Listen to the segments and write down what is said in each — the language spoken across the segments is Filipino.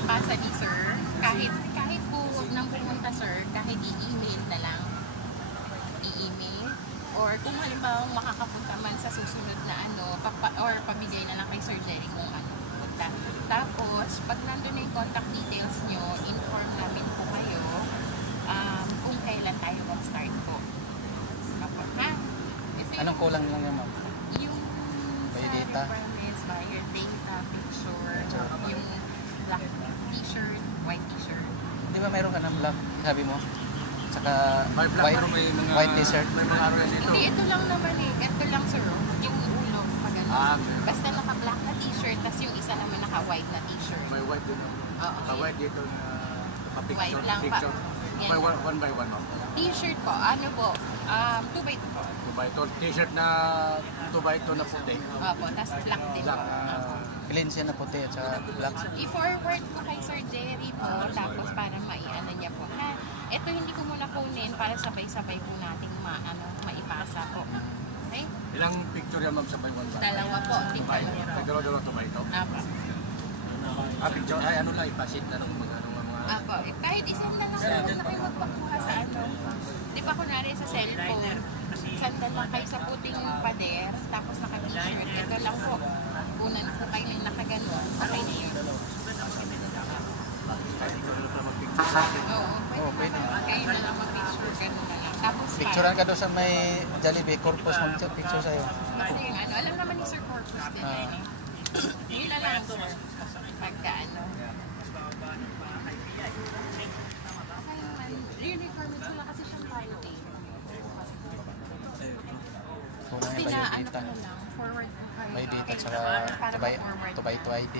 pagpasa ni sir, kahit po huwag nang pumunta sir, kahit i-email na lang, i-email, or kung halimbawa makakapunta man sa susunod na ano, or pabigay na lang kay Sir Jerry kung ano punta. Tapos, pag nandun na yung contact details nyo, inform namin po kayo kung kailan tayo mag-start po. Kapag ha? Anong kulang lang yan, ma'am? Yung May sa data? requirements, your data, picture, yung black t-shirt, white t-shirt. Di ba mayroon ka ng black, sabi mo? Tsaka May black, pero may mga white t-shirt. May mga araw yan dito. Hindi, ito lang naman eh. Ito lang sir, yung ulo, pag ano. Okay. Basta naka-black na t-shirt, tas yung isa naman naka-white na t-shirt. May white din. Oo. Naka-white dito na naka-picture. White lang pa. Picture. Yan. May one by one. T-shirt po, ano po, 2x2 po. 2x2. T-shirt na 2x2 na puti. Opo, tas black din po. Black. Clean siya na puti at saka black. I-forward ko kay Sir Jerry po, tapos para maiano niya po. Ha, ito hindi ko muna kunin para sabay-sabay po nating maipasa po. Okay? Ilang picture yan, ma'am, sa by one ba? Dalawa po, tingnan niyo po. Dalawa 2x2. Apo. Picture, ay ano lang, ipasit na ng mga Apo, kahit isang na lang huwag na kayo magpakuha sa ano. Di ba kunwari sa cellphone, sandal lang kayo sa puting pader, tapos naka-t-shirt. Ito lang po. Unan po kayo ng nakaganon. Okay na yun. Oo, pwede. Kayo na lang mag-picture, ganun na lang. Tapos Picturean ka doon sa may Jollibee, Corpus, mag-picture sa'yo. kasi yung ano, alam naman ni Sir Corpus din yan eh. Yun na lang sir. Pagka ano. Yung requirements wala kasi siyang pilot eh. Kulang Kasi yung na ano data. ko na lang, forward ko kayo. May data Okay, at saka para ma-forward. 2x2 ID.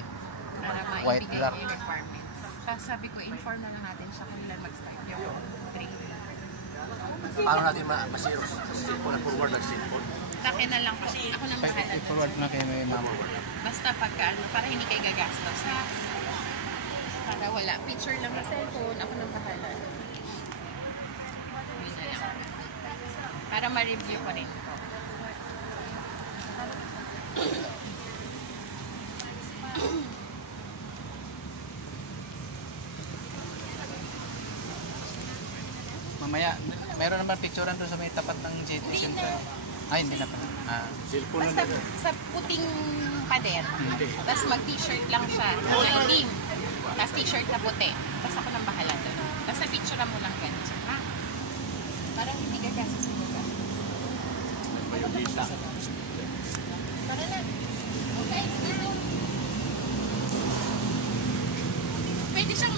Para white, maibigay black. ko yung requirements. Tapos sabi ko, inform na lang natin siya kung ilan mag-start yung training. Paano natin ma-xerox? Cellphone na forward ng cellphone. Sa akin na lang po. Ako nang bahala. I-forward na kayo may mama. Basta pagka ano, para hindi kayo gagastos ha. Para wala. Picture lang na cellphone, ako nang bahala. Yun na lang. Para ma-review ko rin. Mamaya, mayroon naman picturean doon sa may tapat ng GT Hindi Center. na. Ay, hindi na pala. Cellphone Basta na sa puting pader. Tapos mag-t-shirt lang siya. Na itim. Tapos t-shirt na puti. Tapos ako nang bahala doon. Basta picture mo lang ganun. Ha? Parang hindi ka kasi sinuga. Tara na. Okay, girl. Pwede siyang